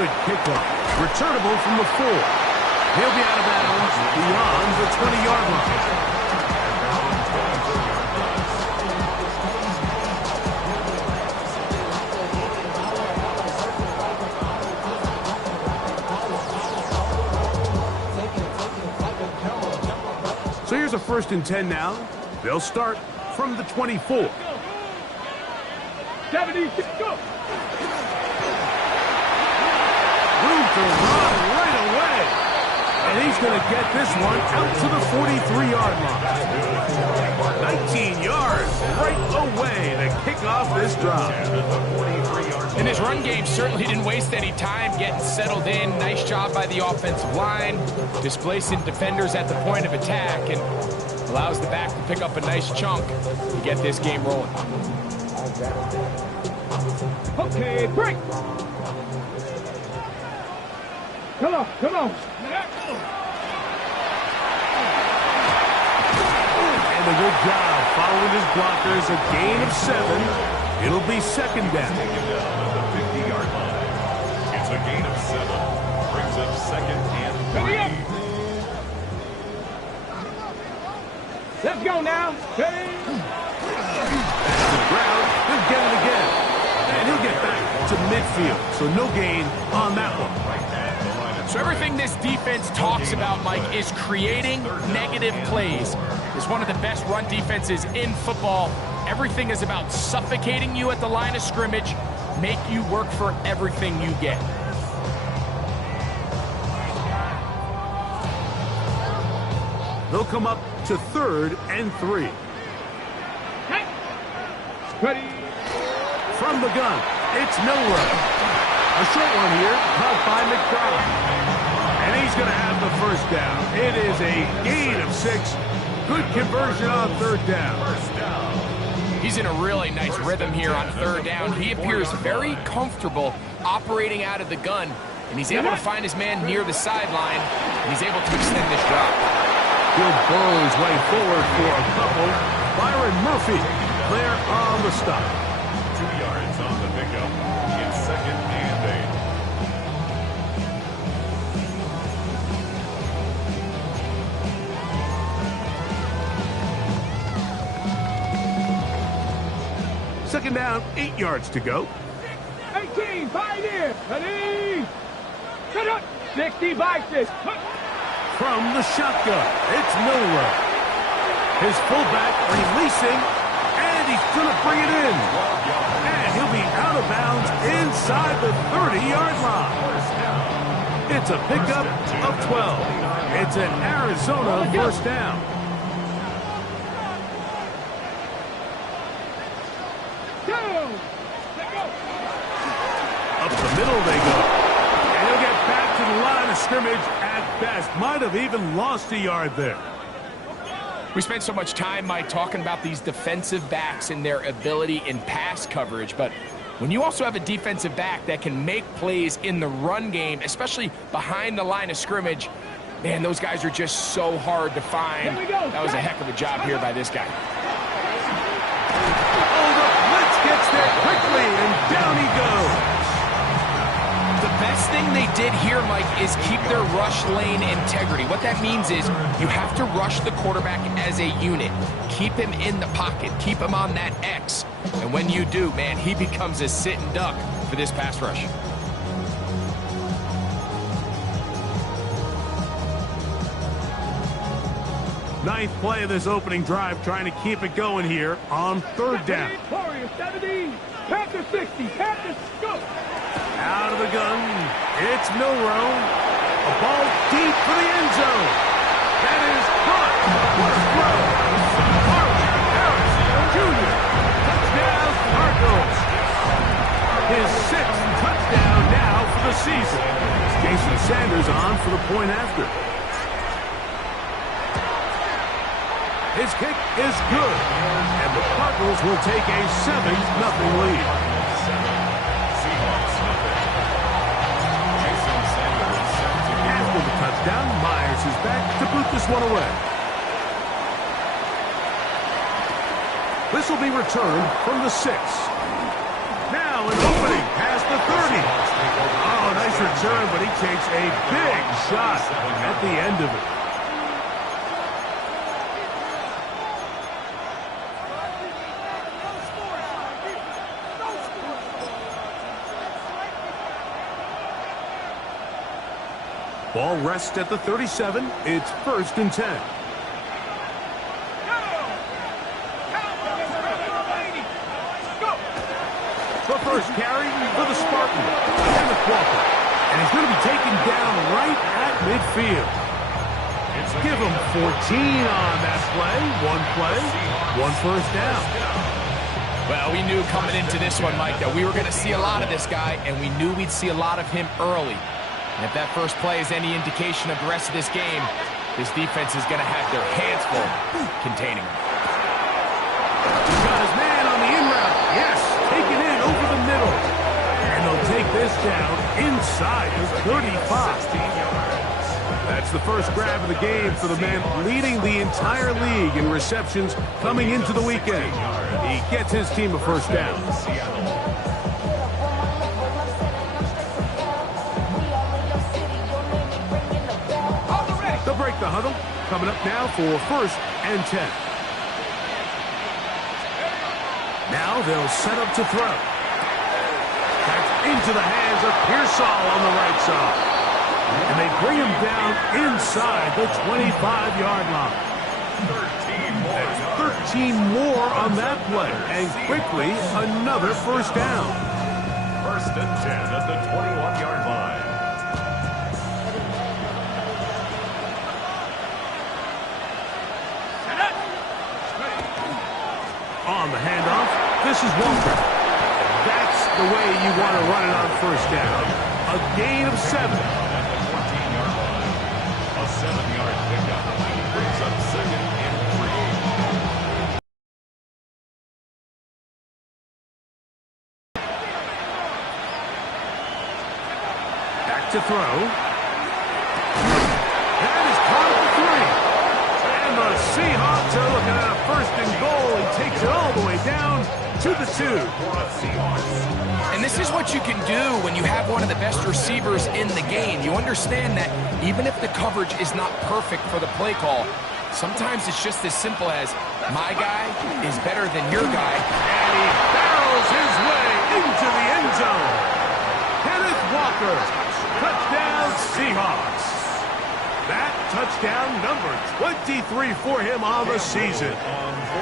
good kickoff. Returnable from the 4. He'll be out of bounds beyond the 20-yard line. So here's a 1st and 10 now. They'll start from the 24. 76, go! Room to run right away. And he's going to get this one out to the 43-yard line. 19 yards right away to kick off this drive. And his run game certainly didn't waste any time getting settled in. Nice job by the offensive line, displacing defenders at the point of attack, and allows the back to pick up a nice chunk to get this game rolling. Okay, break! Come on, come on! And a good job following his blockers. A gain of 7. It'll be 2nd down. The 50-yard line. It's a gain of 7. Brings up 2nd and 3. Let's go now! Ready? Back to the ground. He'll get it again. And he'll get back to midfield. So no gain on that one. So everything this defense talks about, Mike, is creating negative plays. It's one of the best run defenses in football. Everything is about suffocating you at the line of scrimmage, make you work for everything you get. They'll come up to 3rd and 3. Ready? From the gun, it's Milrow. A short one here, caught by McBride. And he's going to have the 1st down. It is a gain of 6. Good conversion on 3rd down. He's in a really nice rhythm here on 3rd down. He appears very comfortable operating out of the gun, and he's able to find his man near the sideline, and he's able to extend this drop. He'll burrow his way forward for a couple. Byron Murphy there on the stop. 2 yards on the pickup. It's 2nd and 8. 2nd down, 8 yards to go. 18, Pioneer! Ready? Set up! 60 by 6. From the shotgun, it's Milrow. His fullback releasing, and he's going to bring it in. And he'll be out of bounds inside the 30-yard line. It's a pickup of 12. It's an Arizona 1st down. Up the middle they go. And he'll get back to the line of scrimmage at best. Might have even lost a yard there. We spent so much time, Mike, talking about these defensive backs and their ability in pass coverage, but when you also have a defensive back that can make plays in the run game, especially behind the line of scrimmage, man, those guys are just so hard to find. That was a heck of a job here by this guy. Oh, the blitz gets there quickly, and down he goes. The best thing they did here, Mike, is keep their rush lane integrity. What that means is you have to rush the quarterback as a unit. Keep him in the pocket. Keep him on that X. And when you do, man, he becomes a sitting duck for this pass rush. Ninth play of this opening drive, trying to keep it going here on 3rd down. 70, Panther 60, Panthers go! Out of the gun, it's Milrow. A ball deep for the end zone. That is caught. What a throw. Harvey Harris Jr. Touchdown, Cardinals. His 6th touchdown now for the season. Jason Sanders on for the point after. His kick is good, and the Cardinals will take a 7-0 lead. Seahawks nothing. Jason Sanders set to go. After the touchdown, Myers is back to boot this one away. This will be returned from the 6. Now an opening past the 30. Oh, nice return, but he takes a big shot at the end of it. Ball rests at the 37. It's 1st and 10. The first carry for the Spartan. Kenneth Walker. And he's going to be taken down right at midfield. Give him 14 on that play. One first down. Well, we knew coming into this one, Mike, that we were going to see a lot of this guy, and we knew we'd see a lot of him early. And if that first play is any indication of the rest of this game, this defense is going to have their hands full containing him. He's got his man on the in route. Yes, taken in over the middle. And they'll take this down inside the 35. That's the first grab of the game for the man leading the entire league in receptions coming into the weekend. He gets his team a first down. They'll break the huddle. Coming up now for 1st and 10. Now they'll set up to throw. That's into the hands of Pearsall on the right side. And they bring him down inside the 25-yard line. 13 more on that play. And quickly, another first down. 1st and 10 at the 21-yard line. On the handoff, this is Walker. That's the way you want to run it on first down. A gain of 7. At the 14-yard line, a 7-yard pickup brings up 2nd and 3. Back to throw. That is caught at the 3. And the Seahawks are looking at a 1st and goal. He takes it all the way down to the 2. And this is what you can do when you have one of the best receivers in the game. You understand that even if the coverage is not perfect for the play call, sometimes it's just as simple as my guy is better than your guy. And he barrels his way into the end zone. Kenneth Walker, touchdown Seahawks. That touchdown number 23 for him on the season.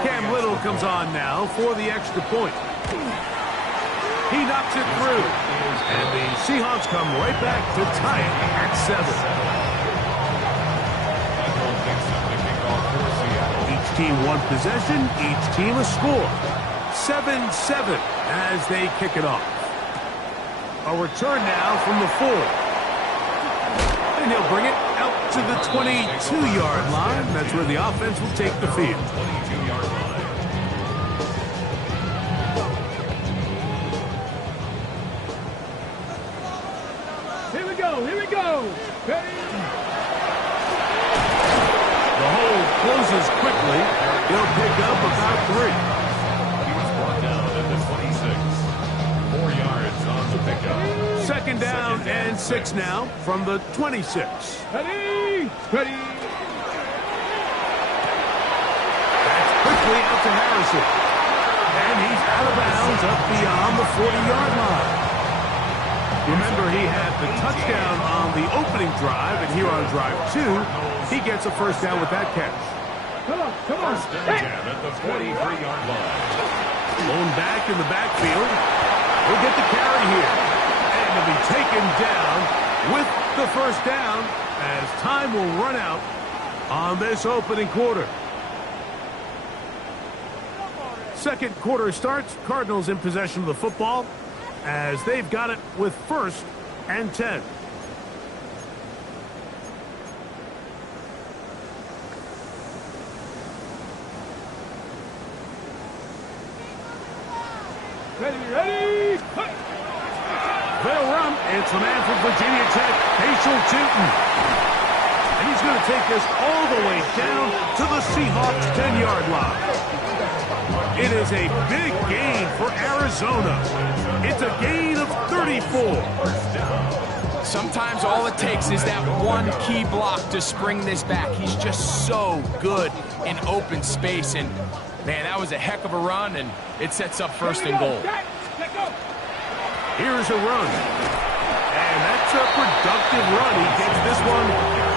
Cam Little comes on now for the extra point. He knocks it through. And the Seahawks come right back to tie it at 7. Each team one possession, each team a score. 7-7 as they kick it off. A return now from the 4. And he'll bring it out to the 22-yard line. That's where the offense will take the field. 22-yard line. Here we go. Ready? The hole closes quickly. He'll pick up about 3. He was brought down at the 26. 4 yards on the pickup. 2nd down and 6 now from the 26. Ready? Ready? That's quickly out to Harrison. And he's out of bounds up beyond the 40-yard line. Remember, he had the touchdown on the opening drive, and here on drive 2, he gets a first down with that catch. Come on. 1st and 10 at the 43-yard line. Blown back in the backfield. He'll get the carry here. And he'll be taken down with the first down as time will run out on this opening quarter. 2nd quarter starts. Cardinals in possession of the football as they've got it with 1st and 10. Ready? They'll run. It's the man from Virginia Tech, Rachel Tootin. And he's going to take this all the way down to the Seahawks 10-yard line. It is a big gain for Arizona. It's a gain of 34. Sometimes all it takes is that one key block to spring this back. He's just so good in open space. And, man, that was a heck of a run, and it sets up first and goal. Here's a run. And that's a productive run. He gets this one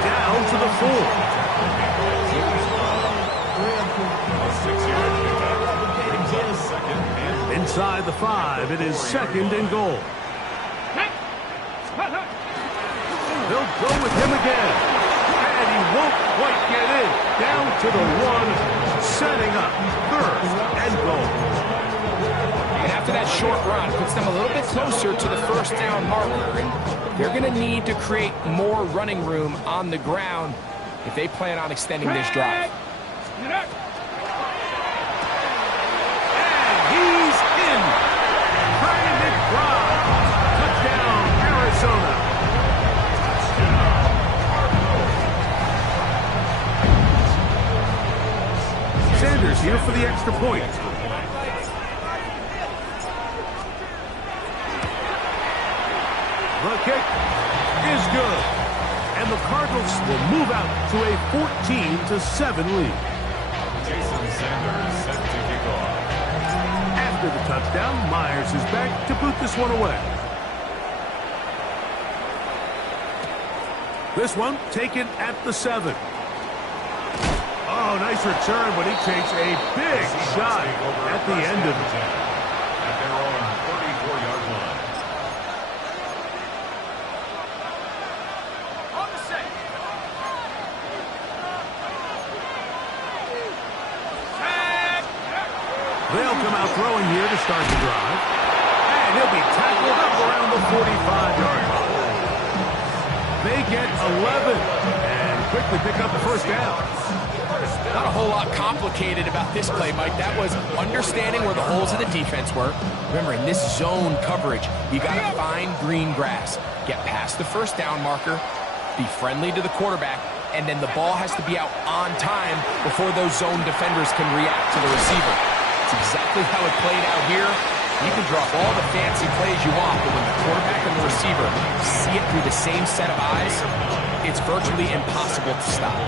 down to the 4. Inside the 5, it is second and goal. They'll go with him again. And he won't quite get in. Down to the 1, setting up first and goal. And after that short run, puts them a little bit closer to the first down marker. And they're going to need to create more running room on the ground if they plan on extending this drive. And he's in. Brandon Drive. Touchdown, Arizona. Sanders here for the extra point. The kick is good. And the Cardinals will move out to a 14-7 lead. Jason Sanders set to kick off. After the touchdown, Myers is back to boot this one away. This one taken at the 7. Oh, nice return, but he takes a big shot at the end of it. At their own 34-yard line. They'll come out throwing here to start the drive. And he'll be tackled up around the 45-yard line. They get 11 and quickly pick up the first down. Not a whole lot complicated about this play, Mike. That was understanding where the holes of the defense were. Remember, in this zone coverage, you got to find green grass. Get past the first down marker, be friendly to the quarterback, and then the ball has to be out on time before those zone defenders can react to the receiver. It's exactly how it played out here. You can drop all the fancy plays you want, but when the quarterback and the receiver see it through the same set of eyes, it's virtually impossible to stop.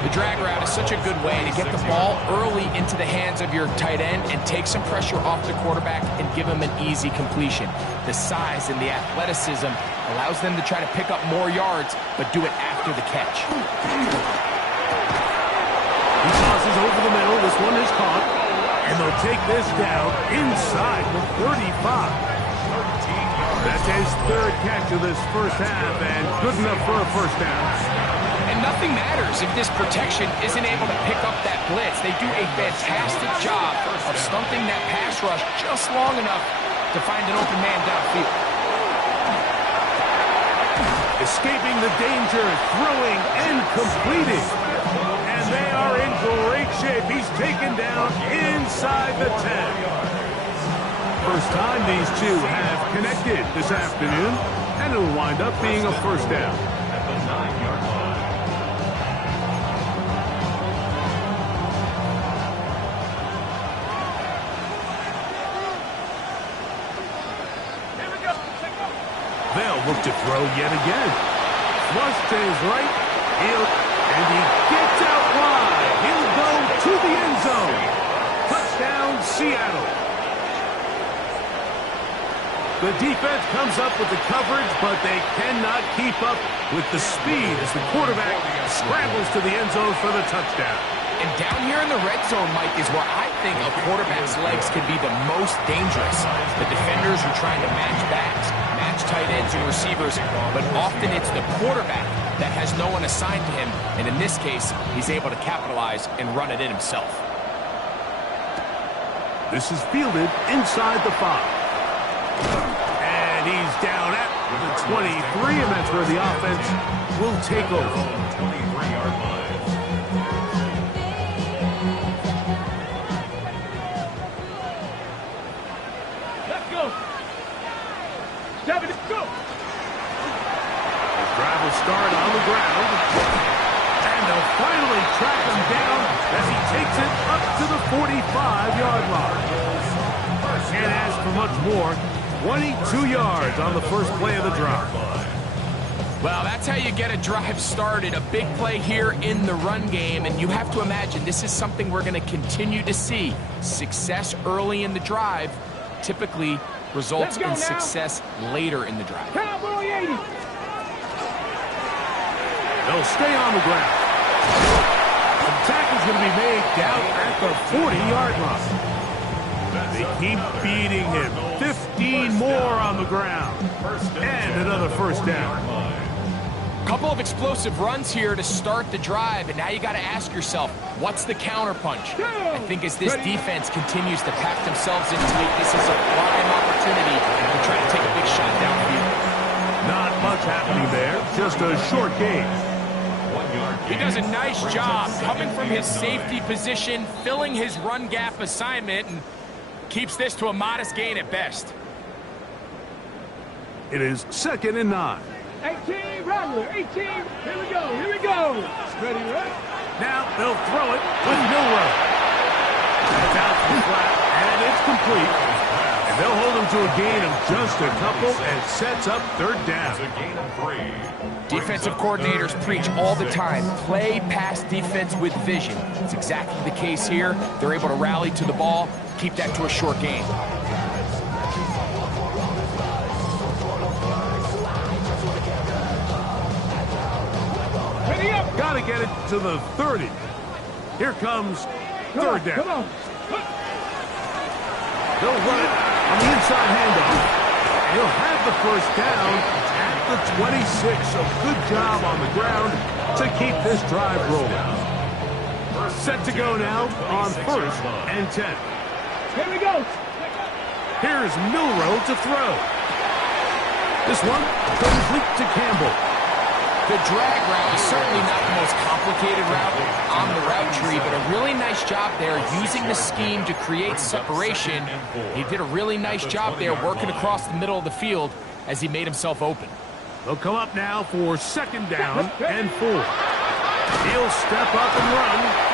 The drag route is such a good way to get the ball early into the hands of your tight end and take some pressure off the quarterback and give him an easy completion. The size and the athleticism allows them to try to pick up more yards, but do it after the catch. He tosses over the middle. This one is caught. And they'll take this down inside the 35. That's his third catch of this first half, and good enough for a first down. And nothing matters if this protection isn't able to pick up that blitz. They do a fantastic job of stumping that pass rush just long enough to find an open man downfield. Escaping the danger, throwing and completing. And they are in great shape. He's taken down inside the 10. First time these two have connected this afternoon, and it'll wind up being a first down. At the 9-yard line. They'll look to throw yet again. Flush to his right. And he gets out wide. He'll go to the end zone. Touchdown, Seattle. The defense comes up with the coverage, but they cannot keep up with the speed as the quarterback scrambles to the end zone for the touchdown. And down here in the red zone, Mike, is where I think a quarterback's legs can be the most dangerous. The defenders are trying to match backs, match tight ends and receivers, but often it's the quarterback that has no one assigned to him, and in this case, he's able to capitalize and run it in himself. This is fielded inside the 5. And he's down at the 23, and that's where the offense will take over. 23-yard line. Let's go. 7, go. The drive will start on the ground. And they'll finally track him down as he takes it up to the 45-yard line. Can't ask for much more. 22 yards on the first play of the drive. Well, that's how you get a drive started. A big play here in the run game, and you have to imagine this is something we're going to continue to see. Success early in the drive typically results in success later in the drive. Cowboy 80. They'll stay on the ground. The tackle's going to be made down at the 40-yard line. They keep beating him. 15 more on the ground. And another first down. Couple of explosive runs here to start the drive, and now you got to ask yourself, what's the counterpunch? I think as this defense continues to pack themselves in tight, this is a prime opportunity to try to take a big shot downfield. Not much happening there, just a short game. He does a nice job coming from his safety position, filling his run gap assignment, and keeps this to a modest gain at best. It is 2nd and 9. 18, Rattler, 18. Here we go, here we go. Ready, right? Now they'll throw it with Milrow. It's out to the flat, and it's complete. And they'll hold him to a gain of just a couple and sets up 3rd down. Defensive coordinators preach all the time, play pass defense with vision. It's exactly the case here. They're able to rally to the ball, keep that to a short gain. Got to get it to the 30. Here comes 3rd down. Come on. They'll run it on the inside handoff. He'll have the first down at the 26. So good job on the ground to keep this drive rolling. Set to go now on 1st and 10. Here we go. Here's Milrow to throw. This one complete to Campbell. The drag route is certainly not the most complicated route on the route tree, but a really nice job there using the scheme to create separation. He did a really nice job there working across the middle of the field as he made himself open. They'll come up now for 2nd down and 4. He'll step up and run.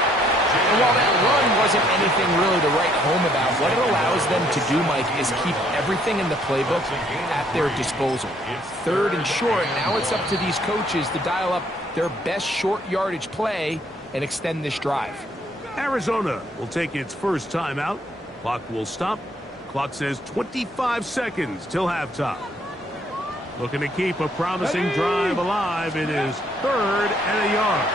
And while that run wasn't anything really to write home about, what it allows them to do, Mike, is keep everything in the playbook at their disposal. 3rd and short, now it's up to these coaches to dial up their best short yardage play and extend this drive. Arizona will take its first timeout. Clock will stop. Clock says 25 seconds till halftime. Looking to keep a promising drive alive. It is 3rd and a yard.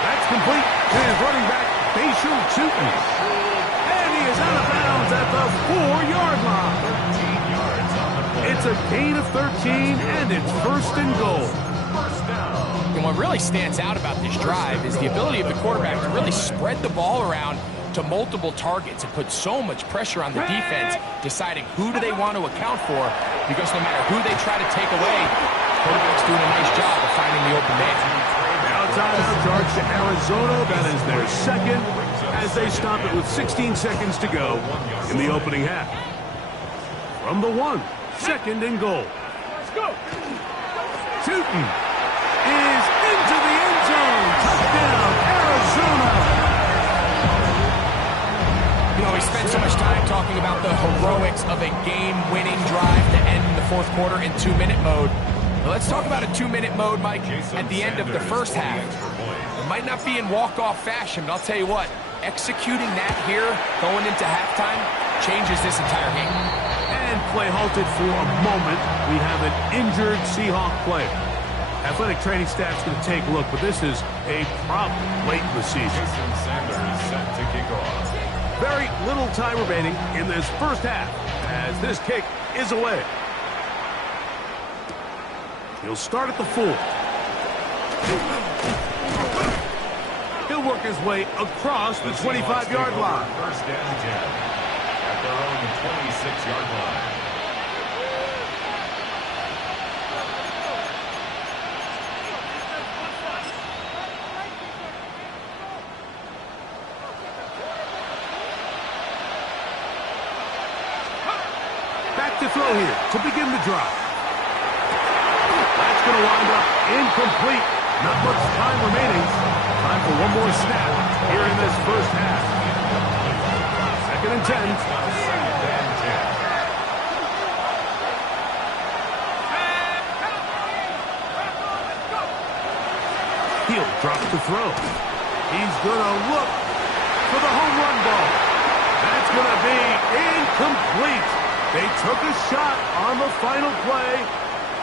That's complete to his running back, Bashan Tootin. And he is out of bounds at the 4-yard line. It's a gain of 13, and it's 1st and goal. And what really stands out about this drive is the ability of the quarterback to really spread the ball around to multiple targets and put so much pressure on the defense, deciding who do they want to account for, because no matter who they try to take away, the quarterback's doing a nice job of finding the open man. Timeout charge to Arizona. That is their 2nd as they stop it with 16 seconds to go in the opening half. From the 1, 2nd and goal. Let's go. Tootin is into the end zone. Touchdown, Arizona. You know, we spent so much time talking about the heroics of a game-winning drive to end the 4th quarter in 2-minute mode. Now let's talk about a 2-minute mode, Mike, at the end of the first half. It might not be in walk-off fashion, but I'll tell you what, executing that here, going into halftime, changes this entire game. And play halted for a moment. We have an injured Seahawk player. Athletic training staff's going to take a look, but this is a problem late in the season. Jason Sanders set to kick off. Very little time remaining in this first half as this kick is away. He'll start at the 4. He'll work his way across the 25-yard line. 1st and 10 at their own 26-yard line. Back to throw here to begin the drive. That's going to wind up incomplete. Not much time remaining. Time for one more snap here in this first half. 2nd and 10. Drops to throw. He's going to look for the home run ball. That's going to be incomplete. They took a shot on the final play.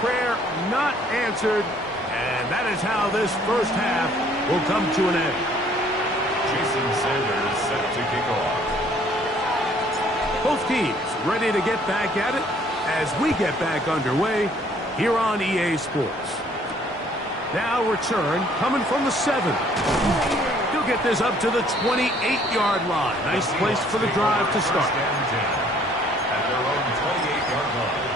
Prayer not answered. And that is how this first half will come to an end. Jason Sanders set to kick off. Both teams ready to get back at it as we get back underway here on EA Sports. Now return coming from the 7. He'll get this up to the 28-yard line. Nice place for the drive to start. At their own 28-yard line.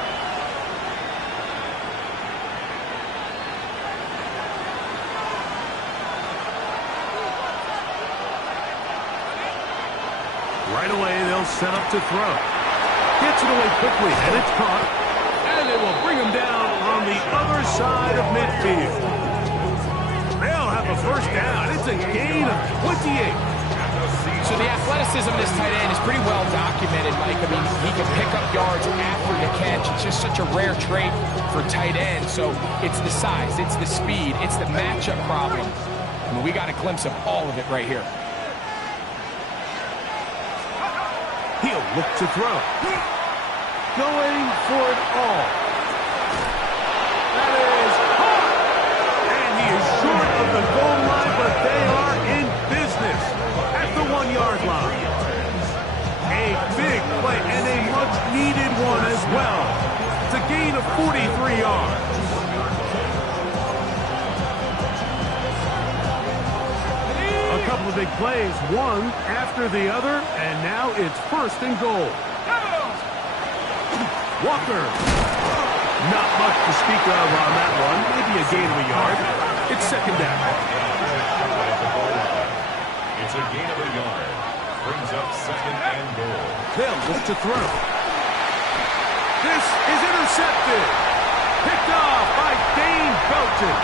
Right away, they'll set up to throw. Gets it away quickly, and it's caught. And it will bring him down on the other side of midfield. They'll have a first down. It's a gain of 28. So the athleticism of this tight end is pretty well documented, Mike. I mean, he can pick up yards after the catch. It's just such a rare trait for tight end. So it's the size, it's the speed, it's the matchup problem. I mean, we got a glimpse of all of it right here. He'll look to throw. Going for it all. That is hard. And he is short of the goal line, but they are in business at the 1-yard line. A big play and a much-needed one as well. It's a gain of 43 yards. A couple of big plays, one after the other, and now it's 1st and goal. Walker. Not much to speak of on that one. Maybe a gain of a yard. It's 2nd down. It's a gain of a yard. Brings up 2nd and goal. They'll look to throw. This is intercepted. Picked off by Dane Belton.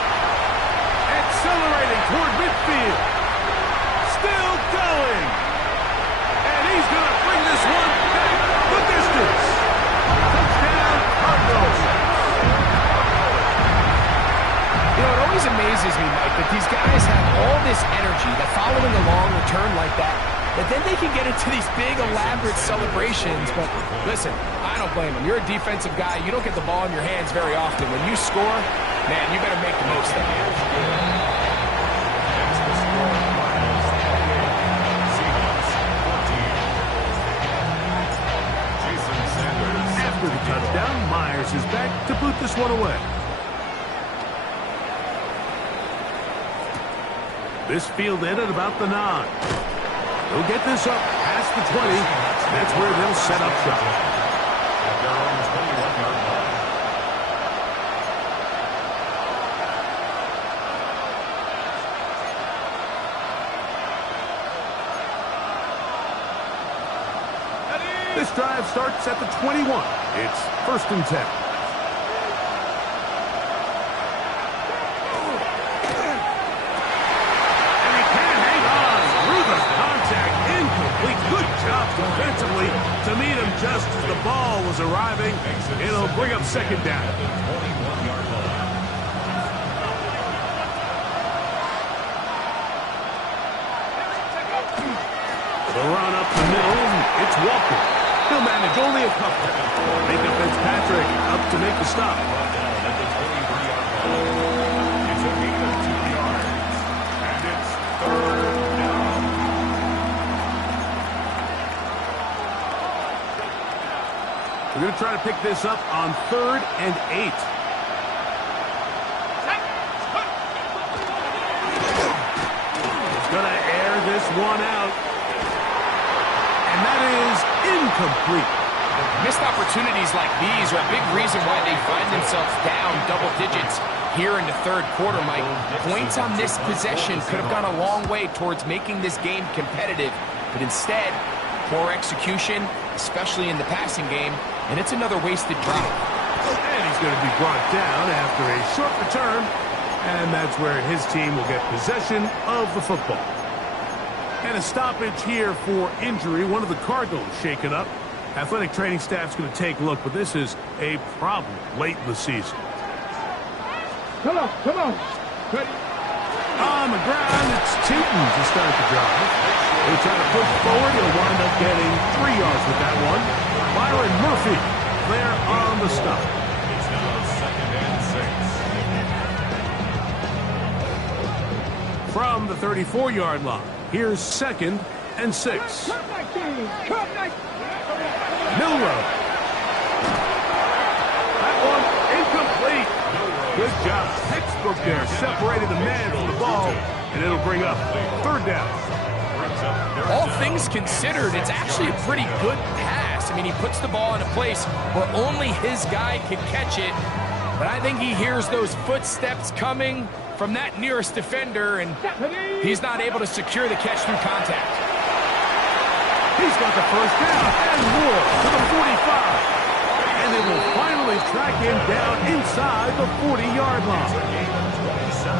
Accelerating toward midfield. Still going. And he's going to bring this one back the distance. Touchdown, Cardinals. You know, it always amazes me, Mike, that these guys have all this energy, that following a long return like that then they can get into these big, elaborate celebrations. But listen, I don't blame them. You're a defensive guy. You don't get the ball in your hands very often. When you score, man, you better make the most of it. After the touchdown, Myers is back to boot this one away. This field ended about the 9. They'll get this up past the 20. That's where they'll set up shop. At their own 21-yard line. This drive starts at the 21. It's 1st and 10. And he can't hang on through the contact. Incomplete. Good job defensively to meet him just as the ball was arriving. It'll bring up 2nd down. At the 21-yard line. The run up the middle. It's Walker. He'll manage only a couple. Jacob Fitzpatrick up to make the stop. Brought down at the 23-yard line. It's a gain of 2 yards. And it's 3rd down. We're going to try to pick this up on 3rd and 8. It's going to air this one out. And that is incomplete. Missed opportunities like these are a big reason why they find themselves down double digits here in the 3rd quarter, Mike. Points on this possession could have gone a long way towards making this game competitive, but instead, poor execution, especially in the passing game, and it's another wasted drop. And he's going to be brought down after a short return, and that's where his team will get possession of the football. And a stoppage here for injury. One of the Cardinals shaken up. Athletic training staff's going to take a look, but this is a problem late in the season. Come on, come on. Ready? On the ground, it's Tootin to start the drive. They try to push forward. He'll wind up getting 3 yards with that one. Byron Murphy there on the stop. It's now 2nd and 6. From the 34-yard line, here's 2nd and 6. Milrow. That one incomplete. Good job. Textbook there. Separated the man from the ball, and it'll bring up 3rd down. All things considered, it's actually a pretty good pass. I mean, he puts the ball in a place where only his guy can catch it. But I think he hears those footsteps coming from that nearest defender, and he's not able to secure the catch through contact. He's got the 1st down and more to the 45. And they will finally track him down inside the 40-yard line.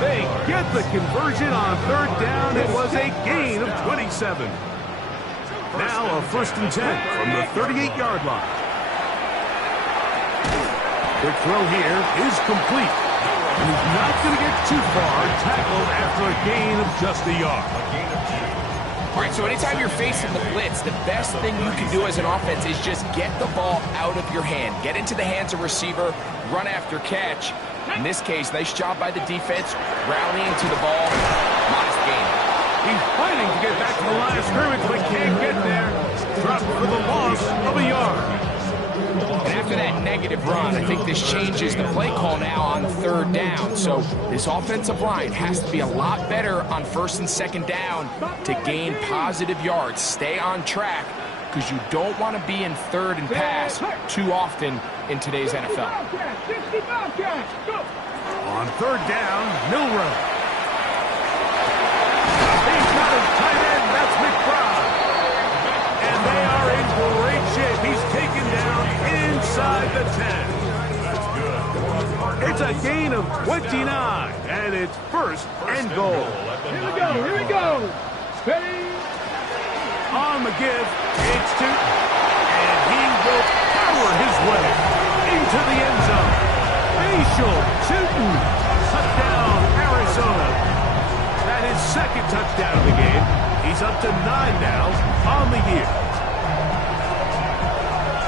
They get the conversion on 3rd down. It was a gain of 27. Now a 1st and 10 from the 38-yard line. Quick throw here is complete. And he's not going to get too far, tackled after a gain of just a yard. All right, so anytime you're facing the blitz, the best thing you can do as an offense is just get the ball out of your hand. Get into the hands of receiver, run after catch. In this case, nice job by the defense, rallying to the ball. Modest gain. He's fighting to get back to the line of scrimmage, but can't get there. Dropped for the loss of a yard. And after that negative run, I think this changes the play call now on 3rd down. So this offensive line has to be a lot better on 1st and 2nd down to gain positive yards. Stay on track, because you don't want to be in 3rd and pass too often in today's NFL. On 3rd down, Milrow. He's got his tight end, that's McBride. And they are in great shape. He's taken down inside the 10. It's a gain of 29, and it's 1st and goal. Here we go. Steady. On the give, it's Tootin. And he will power his way into the end zone. Facial Tootin. Touchdown, Arizona. That is 2nd touchdown of the game. He's up to 9 now on the year.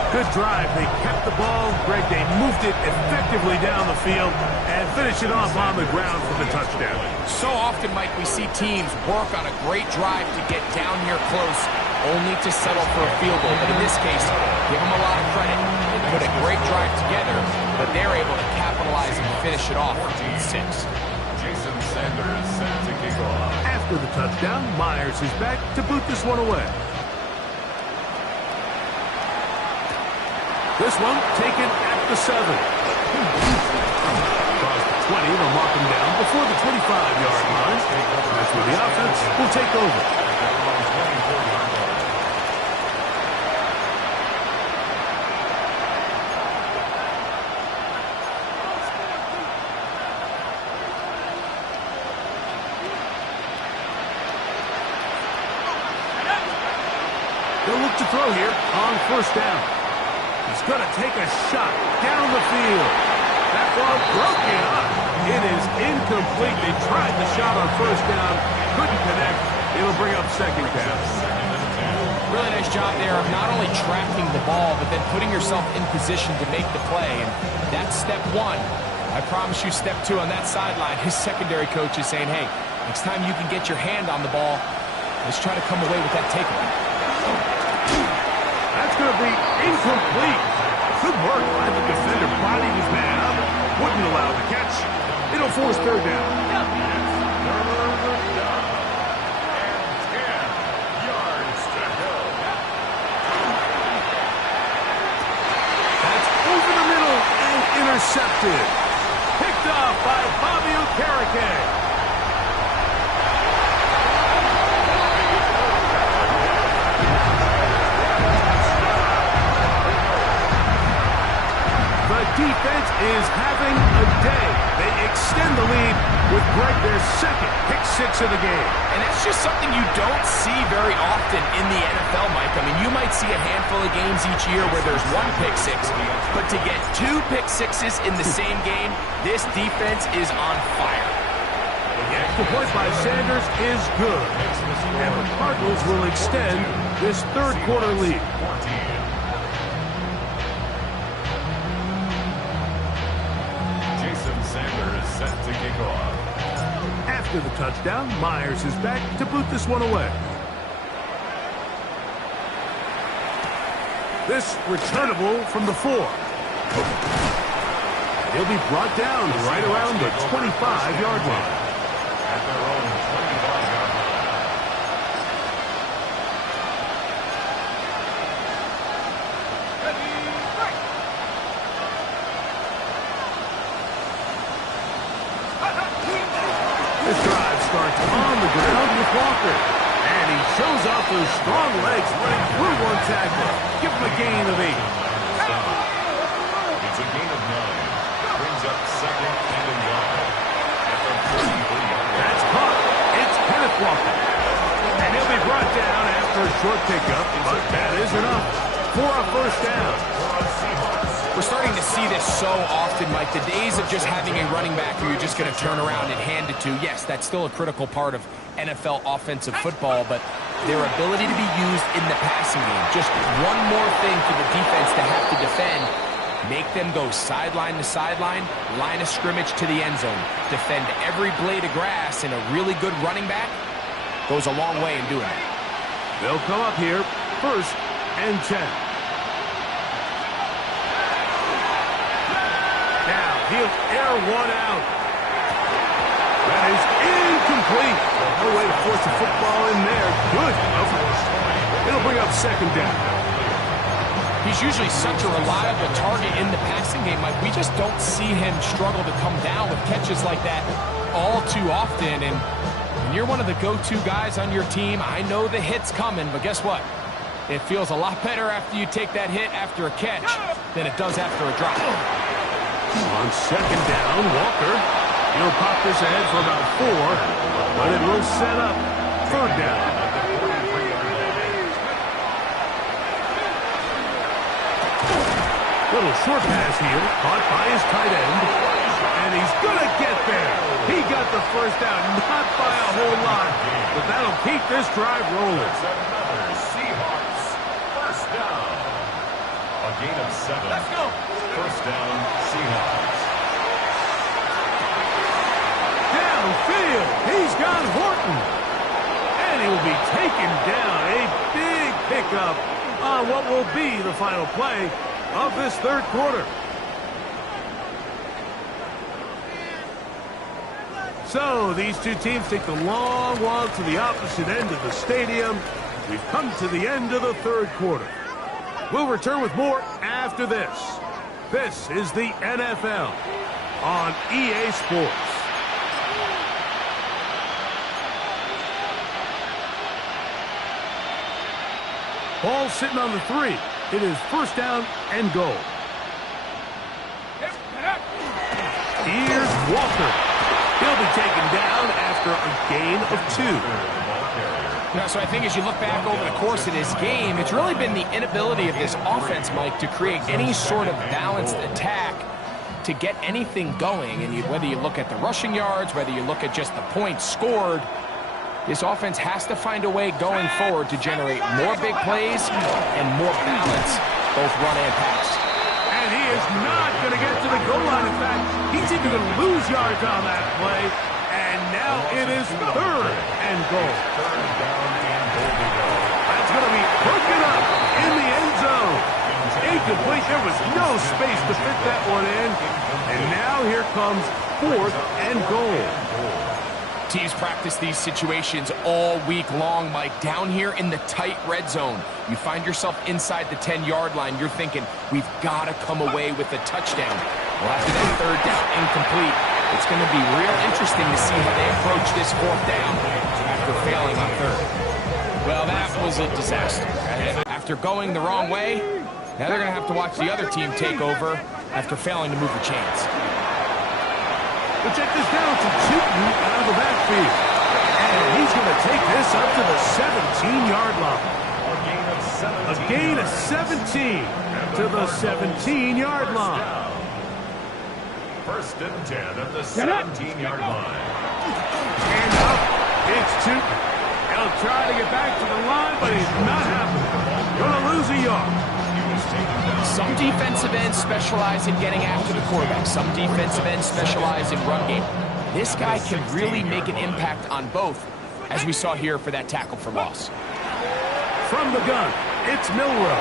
Good drive. They kept the ball. Greg, they moved it effectively down the field and finish it off on the ground for the touchdown. So often, Mike, we see teams work on a great drive to get down here close, only to settle for a field goal. But in this case, give them a lot of credit. They put a great drive together, but they're able to capitalize and finish it off for 6. Jason Sanders set to kick off. After the touchdown, Myers is back to boot this one away. This one taken at the 7. Across the 20, they'll mark him down before the 25-yard line. That's where the offense will take over. They'll look to throw here on 1st down. He's going to take a shot down the field. That ball broken up. It is incomplete. They tried the shot on 1st down. Couldn't connect. It'll bring up 2nd down. Really nice job there of not only tracking the ball, but then putting yourself in position to make the play. And that's step 1. I promise you step 2 on that sideline. His secondary coach is saying, hey, next time you can get your hand on the ball, let's try to come away with that takeaway. That's going to be incomplete. Good work by the defender. Bodied his man up. Wouldn't allow the catch. It'll force 3rd down. That's over the middle and intercepted. Picked off by Bobby Okereke. Defense is having a day. They extend the lead with Greg, their 2nd pick 6 of the game. And that's just something you don't see very often in the NFL, Mike. I mean, you might see a handful of games each year where there's 1 pick 6, but to get 2 pick 6s in the same game, this defense is on fire. The extra point by Sanders is good. And the Cardinals will extend this third quarter lead. Jason Sanders is set to kick off. After the touchdown, Myers is back to boot this one away. This returnable from the 4. He'll be brought down right around the 25-yard line. At their own 25-yard line. This drive starts on the ground with Walker. And he shows off those strong legs running through one tackle. Give him a gain of 8. It's a gain of 9. Brings up second and goal. At the 33-yard line. That's caught. It's Kenneth Walker. And he'll be brought down after a short pickup, but that is enough for a first down. We're starting to see this so often, Mike. The days of just having a running back who you're just going to turn around and hand it to, yes, that's still a critical part of NFL offensive football, but their ability to be used in the passing game, just one more thing for the defense to have to defend, make them go sideline to sideline, line of scrimmage to the end zone, defend every blade of grass, and a really good running back goes a long way in doing it. They'll come up here, first and 10. Now he'll air one out. That is incomplete. No way to force the football in there. Good coverage. It'll bring up second down. He's usually such a reliable target in the passing game, Mike. We just don't see him struggle to come down with catches like that all too often. And when you're one of the go-to guys on your team, I know the hit's coming, but guess what? It feels a lot better after you take that hit after a catch than it does after a drop. On second down, Walker. He'll pop this ahead for about 4, but it will set up third down. Little short pass here, caught by his tight end, and he's gonna get there. He got the first down, not by a whole lot, but that'll keep this drive rolling. It's another Seahawks first down. A gain of 7. Let's go. First down, Seahawks. Downfield, he's got Horton. And he will be taken down. A big pickup on what will be the final play of this third quarter. So these two teams take the long walk to the opposite end of the stadium. We've come to the end of the third quarter. We'll return with more after this. This is the NFL on EA Sports. Ball sitting on the 3. It is first down and goal. Here's Walker. He'll be taken down after a gain of 2. So I think as you look back over the course of this game, it's really been the inability of this offense, Mike, to create any sort of balanced attack to get anything going. And whether you look at the rushing yards, whether you look at just the points scored, this offense has to find a way going forward to generate more big plays and more balance, both run and pass. And he is not going to get to the goal line. In fact, he's even going to lose yards on that play. And now it is third and goal. That's going to be broken up in the end zone. Incomplete. There was no space to fit that one in. And now here comes fourth and goal. Teams practice these situations all week long, Mike. Down here in the tight red zone, you find yourself inside the 10-yard line. You're thinking, we've got to come away with a touchdown. Well, after that third down incomplete, it's going to be real interesting to see how they approach this fourth down after failing on third. Well, that was a disaster. After going the wrong way, now they're going to have to watch the other team take over after failing to move the chains. We'll check this down to Chilton out of the backfield. And he's going to take this up to the 17-yard line. A gain of 17 to the 17-yard line. First and 10 at the 17-yard line. And up. It's two. He'll try to get back to the line, but he's not happening. Gonna lose a yard. Some defensive ends specialize in getting after the quarterback. Some defensive ends specialize in run game. This guy can really make an impact on both, as we saw here for that tackle for loss. From the gun, it's Milrow.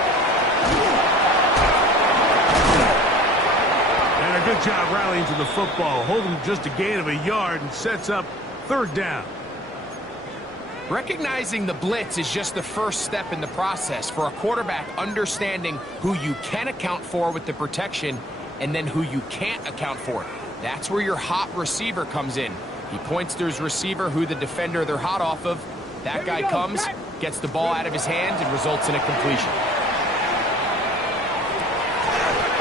And a good job rallying to the football, holding just a gain of a yard and sets up third down. Recognizing the blitz is just the first step in the process for a quarterback, understanding who you can account for with the protection and then who you can't account for. That's where your hot receiver comes in. He points to his receiver, who the defender they're hot off of. That guy comes, gets the ball out of his hands, and results in a completion.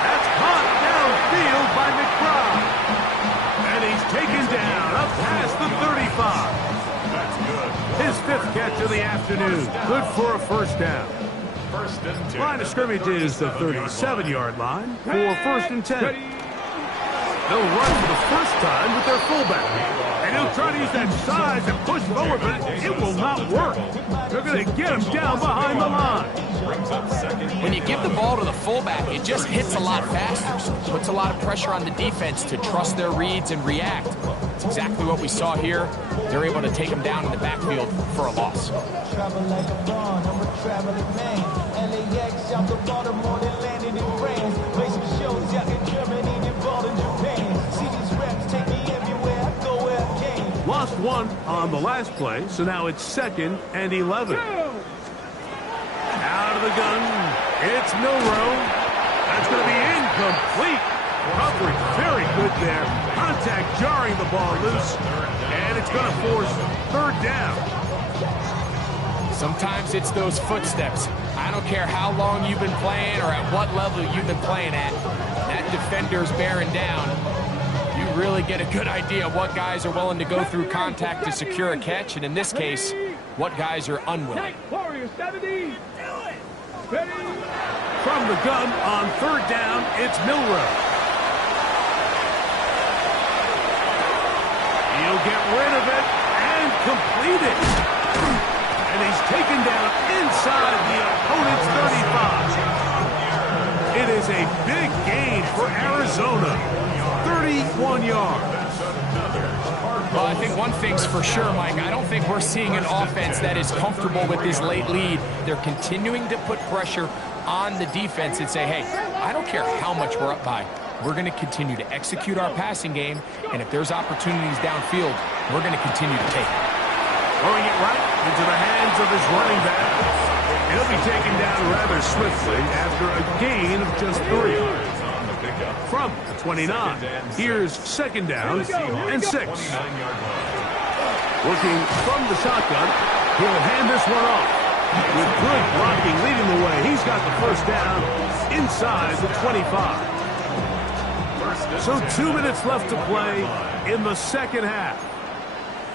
That's hot downfield by McBride. And he's taken down up past the 35. His fifth catch of the afternoon. Good for a first down. Line of scrimmage is the 37-yard line for first and 10. They'll run for the first time with their fullback. And he'll try to use that size and push forward, but it will not work. They're going to get him down behind the line. When you give the ball to the fullback, it just hits a lot faster. So it puts a lot of pressure on the defense to trust their reads and react. It's exactly what we saw here. They're able to take him down in the backfield for a loss. Lost one on the last play, so now it's 2nd and 11. Out of the gun, it's Milrow. That's going to be incomplete. Coverage very good there. Contact jarring the ball loose, and it's going to force third down. Sometimes it's those footsteps. I don't care how long you've been playing or at what level you've been playing at. That defender's bearing down. You really get a good idea of what guys are willing to go through contact to secure a catch, and in this case, what guys are unwilling. Warrior 70. Ready. From the gun on third down, it's Milrow. He'll get rid of it and complete it. And he's taken down inside the opponent's 35. It is a big gain for Arizona. 31 yards. Well, I think one thing's for sure, Mike. I don't think we're seeing an offense that is comfortable with this late lead. They're continuing to put pressure on the defense and say, hey, I don't care how much we're up by. We're going to continue to execute our passing game, and if there's opportunities downfield, we're going to continue to take it. Throwing it right into the hands of his running back. He'll be taken down rather swiftly after a gain of just 3. From the 29, here's 2nd down and 6. Working from the shotgun, he'll hand this one off. With good blocking leading the way, he's got the first down inside the 25. So 2 minutes left to play in the second half.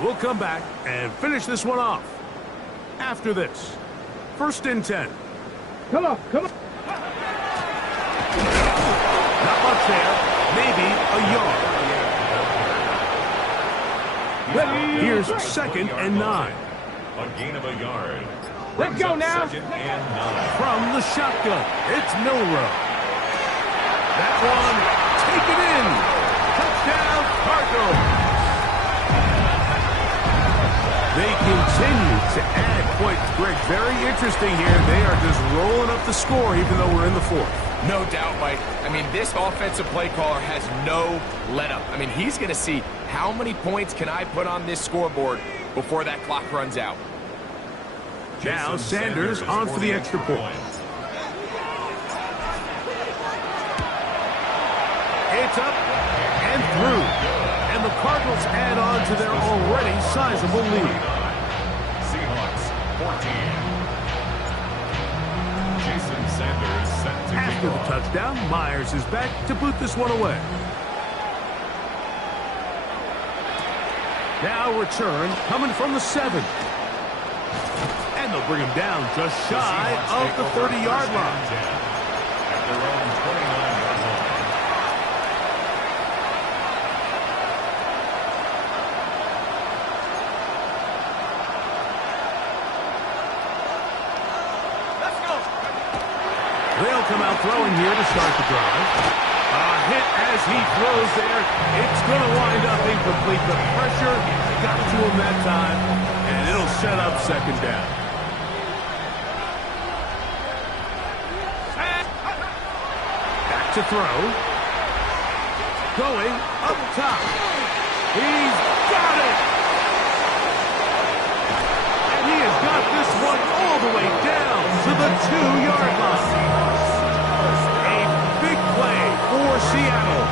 We'll come back and finish this one off after this. 1st and 10. Come on, come on. Not much there. Maybe a yard. Here's 2nd and 9. A gain of a yard. Let's go now. 2nd and 9. From the shotgun, it's Milrow. That one, taken in. Touchdown, Cardinals. They continue to add points. Greg, very interesting here. They are just rolling up the score even though we're in the 4th. No doubt, Mike. I mean, this offensive play caller has no let-up. I mean, he's going to see how many points can I put on this scoreboard before that clock runs out. Now Sanders on for the extra point. It's up and through. And the Cardinals add on to their already sizable lead. Seahawks 14. Jason Sanders set to After the touchdown, Myers is back to boot this one away. Now return coming from the 7. And they'll bring him down just shy of the 30-yard line. At their own 29-yard line. 2 They'll come out throwing here to start the drive. A hit as he throws there. It's going to wind up incomplete. The pressure got to him that time, and it'll set up second down. Back to throw. Going up top. He's got it! And he has got this one all the way down to the 2-yard line. A big play for Seattle.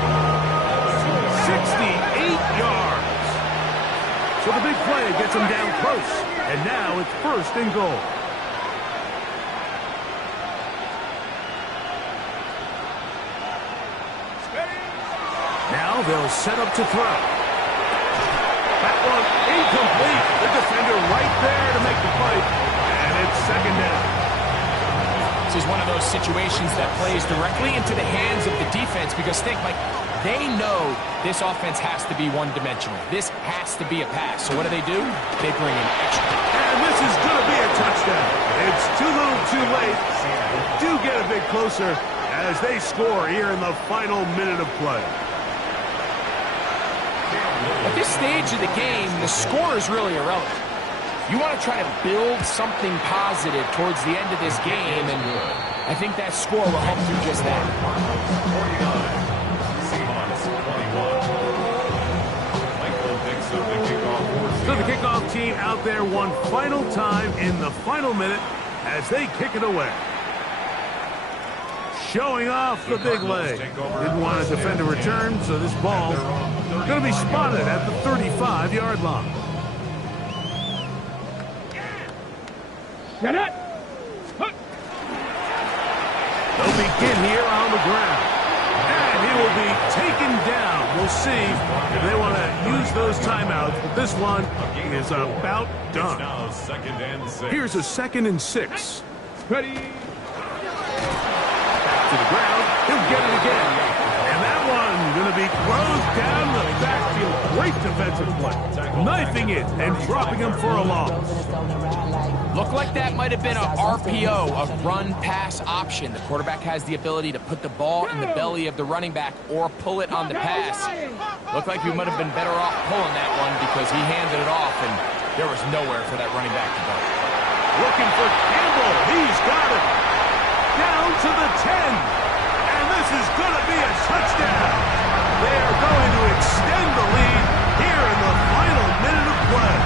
68 yards. So the big play gets him down close. And now it's 1st and goal. Now they'll set up to throw. That one incomplete. The defender right there to make the play. And it's second down. This is one of those situations that plays directly into the hands of the defense because think, Mike, they know this offense has to be one-dimensional. This has to be a pass. So what do? They bring in extra. And this is going to be a touchdown. It's too little too late. They do get a bit closer as they score here in the final minute of play. At this stage of the game, the score is really irrelevant. You want to try to build something positive towards the end of this game, and I think that score will help do just that. 49, Seahawks 21. So the kickoff team out there one final time in the final minute as they kick it away. Showing off the big leg. Didn't want to defend a return, so this ball going to be spotted at the 35-yard line. Get it! They'll begin here on the ground. And he will be taken down. We'll see if they want to use those timeouts, but this one is about done. Now 2nd and 6. Here's a 2nd and 6. Ready? To the ground. He'll get it again. And that one going to be thrown down the backfield. Great defensive play. Knifing it and dropping him for a loss. Looked like that might have been an RPO, a run-pass option. The quarterback has the ability to put the ball in the belly of the running back or pull it on the pass. Looked like he might have been better off pulling that one because he handed it off, and there was nowhere for that running back to go. Looking for Campbell. He's got it. Down to the 10. And this is going to be a touchdown. They are going to extend the lead here in the final minute of play.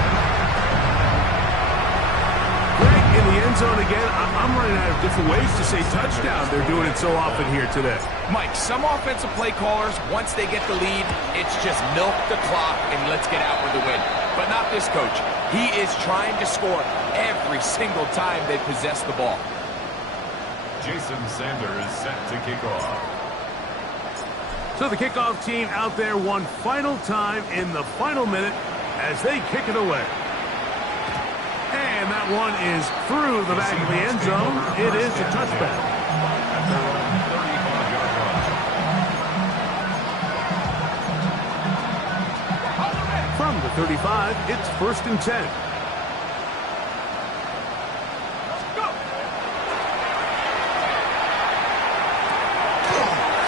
Greg in the end zone again. I'm running out of different ways to say touchdown. They're doing it so often here today. Mike, some offensive play callers, once they get the lead, it's just milk the clock and let's get out with the win. But not this coach. He is trying to score every single time they possess the ball. Jason Sanders set to kick off. So the kickoff team out there one final time in the final minute as they kick it away. And that one is through the back of the end zone. It is a touchback. At their own 35-yard line. From the 35, it's 1st and 10.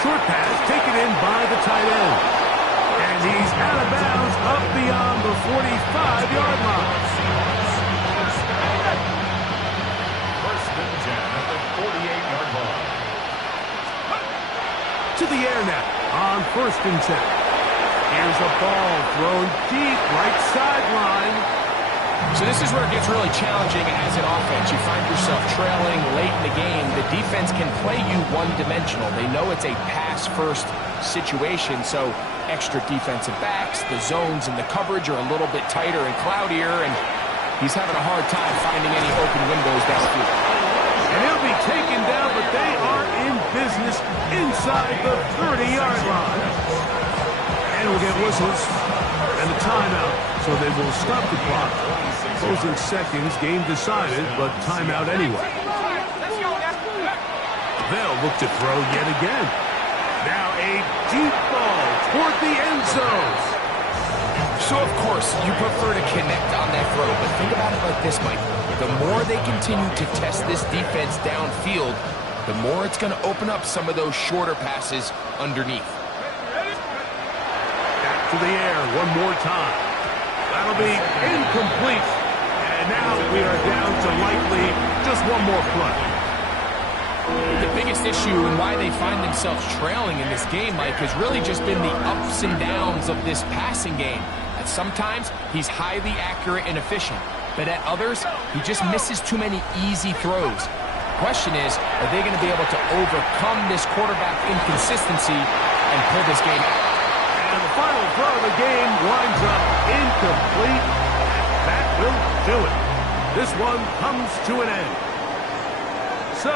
Short pass taken in by the tight end. And he's out of bounds up beyond the 45-yard line. 1st and 10 at the 48-yard line. To the air now on 1st and 10. Here's a ball thrown deep right sideline. So this is where it gets really challenging as an offense. You find yourself trailing late in the game. The defense can play you one-dimensional. They know it's a pass-first situation, so extra defensive backs, the zones and the coverage are a little bit tighter and cloudier, and he's having a hard time finding any open windows downfield. And he'll be taken down, but they are in business inside the 30-yard line. And we'll get whistles and a timeout, so they will stop the clock. Closing seconds, game decided, but timeout anyway. They'll look to throw yet again. Now a deep ball toward the end zone. So, of course, you prefer to connect on that throw, but think about it like this, Mike. The more they continue to test this defense downfield, the more it's going to open up some of those shorter passes underneath. Back to the air one more time. That'll be incomplete. And now we are down to likely just one more play. The biggest issue and why they find themselves trailing in this game, Mike, has really just been the ups and downs of this passing game. At sometimes, he's highly accurate and efficient, but at others, he just misses too many easy throws. The question is, are they going to be able to overcome this quarterback inconsistency and pull this game out? And the final throw of the game winds up incomplete. That will do it. This one comes to an end. So